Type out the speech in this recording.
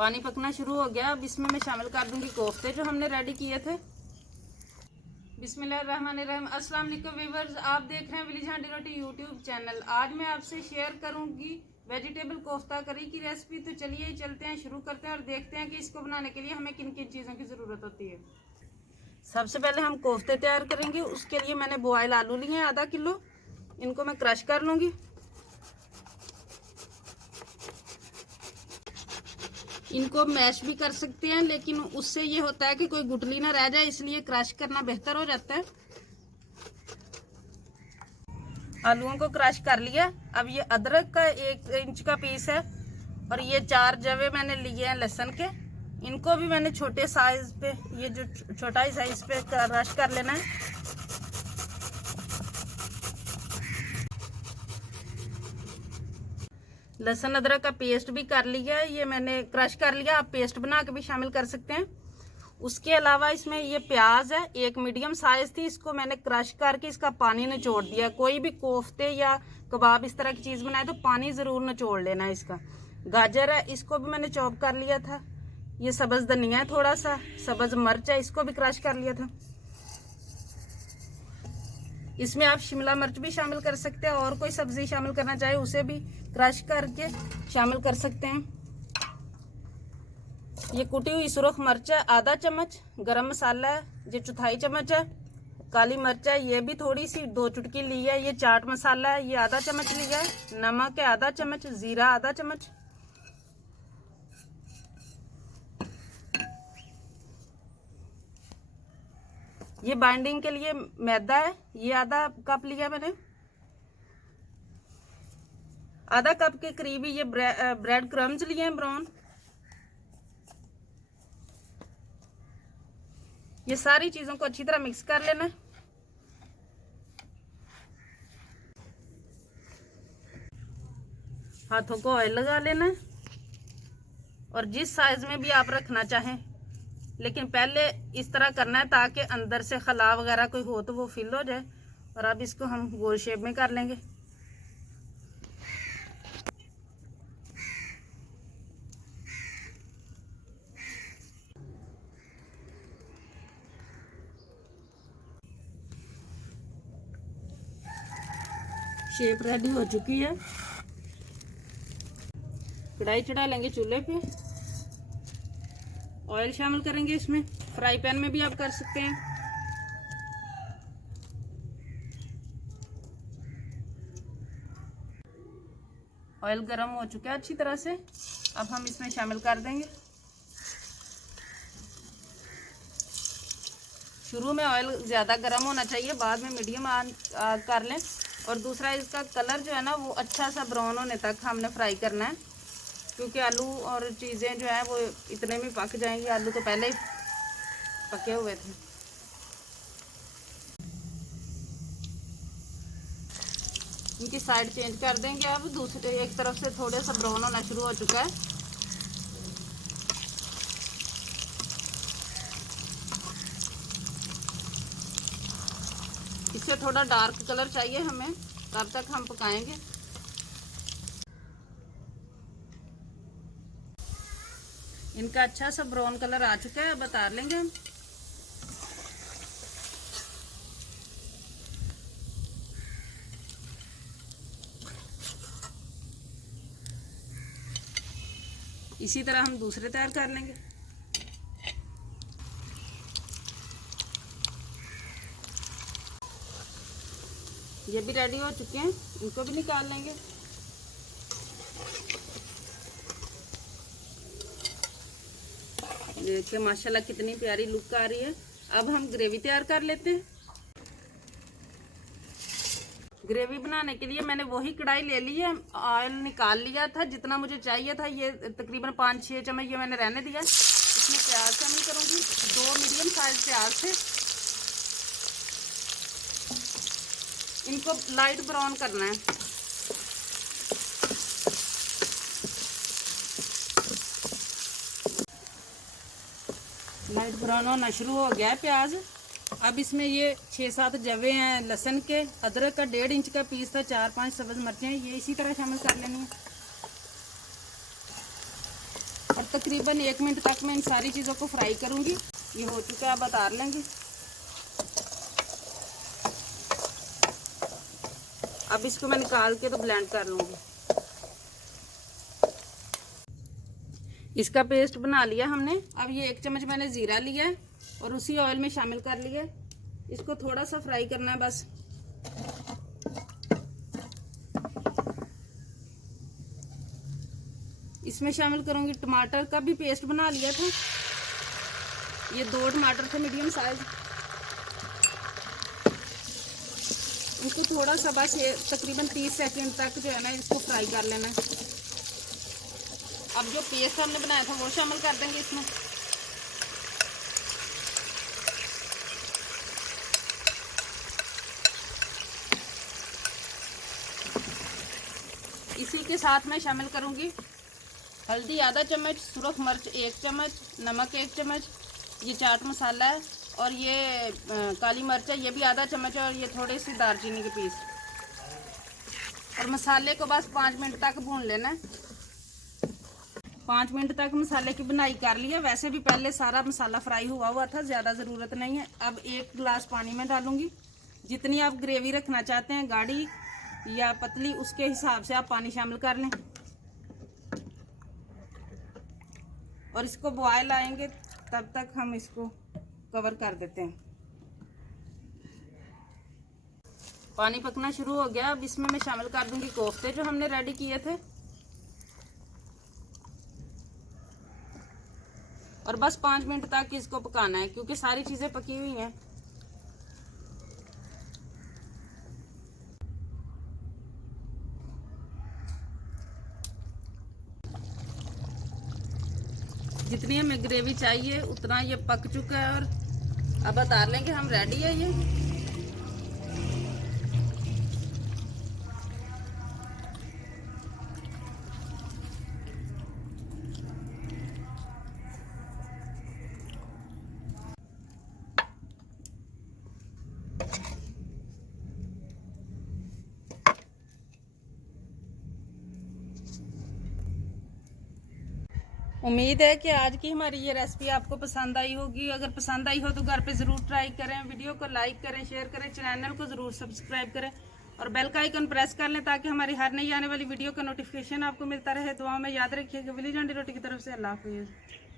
पानी पकना शुरू हो गया। अब इसमें मैं शामिल कर दूंगी कोफ्ते जो हमने रेडी किए थे। बिस्मिल्लाहिर्रहमानिर्रहीम। अस्सलाम वालेकुम व्यूअर्स, आप देख रहे हैं विलेज हांडी रोटी यूट्यूब चैनल। आज मैं आपसे शेयर करूंगी वेजिटेबल कोफ्ता करी की रेसिपी। तो चलिए चलते हैं, शुरू करते हैं और देखते हैं कि इसको बनाने के लिए हमें किन किन चीज़ों की ज़रूरत होती है। सबसे पहले हम कोफ्ते तैयार करेंगे। उसके लिए मैंने बॉयल आलू लिए हैं आधा किलो। इनको मैं क्रश कर लूँगी। इनको मैश भी कर सकते हैं, लेकिन उससे ये होता है कि कोई गुठली ना रह जाए, इसलिए क्रश करना बेहतर हो जाता है। आलूओं को क्रश कर लिया। अब ये अदरक का 1 इंच का पीस है और ये 4 जवे मैंने लिए हैं लहसुन के। इनको भी मैंने छोटे साइज पे, ये जो छोटा ही साइज पे क्रश कर लेना है। लहसुन अदरक का पेस्ट भी कर लिया है, ये मैंने क्रश कर लिया। आप पेस्ट बना के भी शामिल कर सकते हैं। उसके अलावा इसमें ये प्याज है, एक मीडियम साइज थी, इसको मैंने क्रश करके इसका पानी निचोड़ दिया। कोई भी कोफ्ते या कबाब इस तरह की चीज़ बनाए तो पानी ज़रूर निचोड़ लेना है इसका। गाजर है, इसको भी मैंने चॉप कर लिया था। ये सब्ज़ धनिया है, थोड़ा सा सब्ज़ मिर्च है, इसको भी क्रश कर लिया था। इसमें आप शिमला मिर्च भी शामिल कर सकते हैं, और कोई सब्जी शामिल करना चाहे उसे भी क्रश करके शामिल कर सकते हैं। ये कुटी हुई सुरख मिर्च है आधा चम्मच, गरम मसाला है ये 1/4 चम्मच है, काली मिर्च है ये भी थोड़ी सी 2 चुटकी ली है, ये चाट मसाला है ये आधा चम्मच लिया है, नमक है आधा चम्मच, जीरा आधा चम्मच। ये बाइंडिंग के लिए मैदा है, ये आधा कप लिया मैंने। आधा कप के करीब ये ब्रेड क्रम्स लिए हैं ब्राउन। ये सारी चीजों को अच्छी तरह मिक्स कर लेना है। हाथों को ऑयल लगा लेना है, और जिस साइज में भी आप रखना चाहें, लेकिन पहले इस तरह करना है ताकि अंदर से खला वगैरह कोई हो तो वो फिल हो जाए। और अब इसको हम गोल शेप में कर लेंगे। शेप रेडी हो चुकी है। कढ़ाई चढ़ा लेंगे चूल्हे पे, ऑयल शामिल करेंगे इसमें। फ्राई पैन में भी आप कर सकते हैं। ऑयल गर्म हो चुका है अच्छी तरह से, अब हम इसमें शामिल कर देंगे। शुरू में ऑयल ज़्यादा गर्म होना चाहिए, बाद में मीडियम कर लें। और दूसरा, इसका कलर जो है ना वो अच्छा सा ब्राउन होने तक हमने फ्राई करना है, क्योंकि आलू और चीज़ें जो है वो इतने में पक जाएंगी। आलू तो पहले ही पके हुए थे। इनकी साइड चेंज कर देंगे। अब दूसरे एक तरफ से थोड़ा सा ब्राउन होना शुरू हो चुका है। इससे थोड़ा डार्क कलर चाहिए हमें, तब तक हम पकाएंगे। इनका अच्छा सा ब्राउन कलर आ चुका है, अब उतार लेंगे हम। इसी तरह हम दूसरे तैयार कर लेंगे। ये भी रेडी हो चुके हैं, इनको भी निकाल लेंगे। देखिए माशाल्लाह कितनी प्यारी लुक आ रही है। अब हम ग्रेवी तैयार कर लेते हैं। ग्रेवी बनाने के लिए मैंने वही कढ़ाई ले ली है, ऑयल निकाल लिया था जितना मुझे चाहिए था। ये तकरीबन 5-6 चम्मच ये मैंने रहने दिया। इसमें प्याज शामिल करूँगी, 2 मीडियम साइज प्याज थे। इनको लाइट ब्राउन करना है। लाइट ब्राउन होना शुरू हो गया है प्याज। अब इसमें ये 6-7 जवे हैं लहसुन के, अदरक का 1.5 इंच का पीस था, 4-5 सब्ज मिर्चें, ये इसी तरह शामिल कर लेनी है। और तकरीबन 1 मिनट तक मैं इन सारी चीज़ों को फ्राई करूँगी। ये हो चुका है, अब उतार लेंगे। अब इसको मैं निकाल के तो ब्लेंड कर लूँगी। इसका पेस्ट बना लिया हमने। अब ये 1 चम्मच मैंने ज़ीरा लिया है और उसी ऑयल में शामिल कर लिया है। इसको थोड़ा सा फ्राई करना है बस। इसमें शामिल करूँगी टमाटर का भी पेस्ट बना लिया था। ये 2 टमाटर थे मीडियम साइज। इनको थोड़ा सा बस तकरीबन 30 सेकंड तक जो है ना इसको फ्राई कर लेना है। अब जो पेस्ट हमने बनाया था वो शामिल कर देंगे इसमें। इसी के साथ मैं शामिल करूँगी हल्दी आधा चम्मच, सुरख मिर्च 1 चम्मच, नमक 1 चम्मच, ये चाट मसाला है और ये काली मिर्च है, ये भी आधा चम्मच है, और ये थोड़े से दालचीनी के पीस। और मसाले को बस 5 मिनट तक भून लेना है। 5 मिनट तक मसाले की बुनाई कर ली है। वैसे भी पहले सारा मसाला फ्राई हुआ था, ज़्यादा ज़रूरत नहीं है। अब 1 गिलास पानी में डालूंगी। जितनी आप ग्रेवी रखना चाहते हैं, गाढ़ी या पतली, उसके हिसाब से आप पानी शामिल कर लें। और इसको बॉयल आएंगे तब तक हम इसको कवर कर देते हैं। पानी पकना शुरू हो गया। अब इसमें मैं शामिल कर दूंगी कोफ्ते जो हमने रेडी किए थे। और बस 5 मिनट तक इसको पकाना है क्योंकि सारी चीज़ें पकी हुई हैं। जितनी हमें ग्रेवी चाहिए उतना ये पक चुका है और अब उतार लेंगे हम। रेडी है ये। उम्मीद है कि आज की हमारी ये रेसिपी आपको पसंद आई होगी। अगर पसंद आई हो तो घर पे ज़रूर ट्राई करें। वीडियो को लाइक करें, शेयर करें, चैनल को ज़रूर सब्सक्राइब करें और बेल का आइकन प्रेस कर लें ताकि हमारी हर नई आने वाली वीडियो का नोटिफिकेशन आपको मिलता रहे। दुआ में याद रखिएगा। विलेज आंटी रोटी की तरफ से अल्लाह हाफिज़।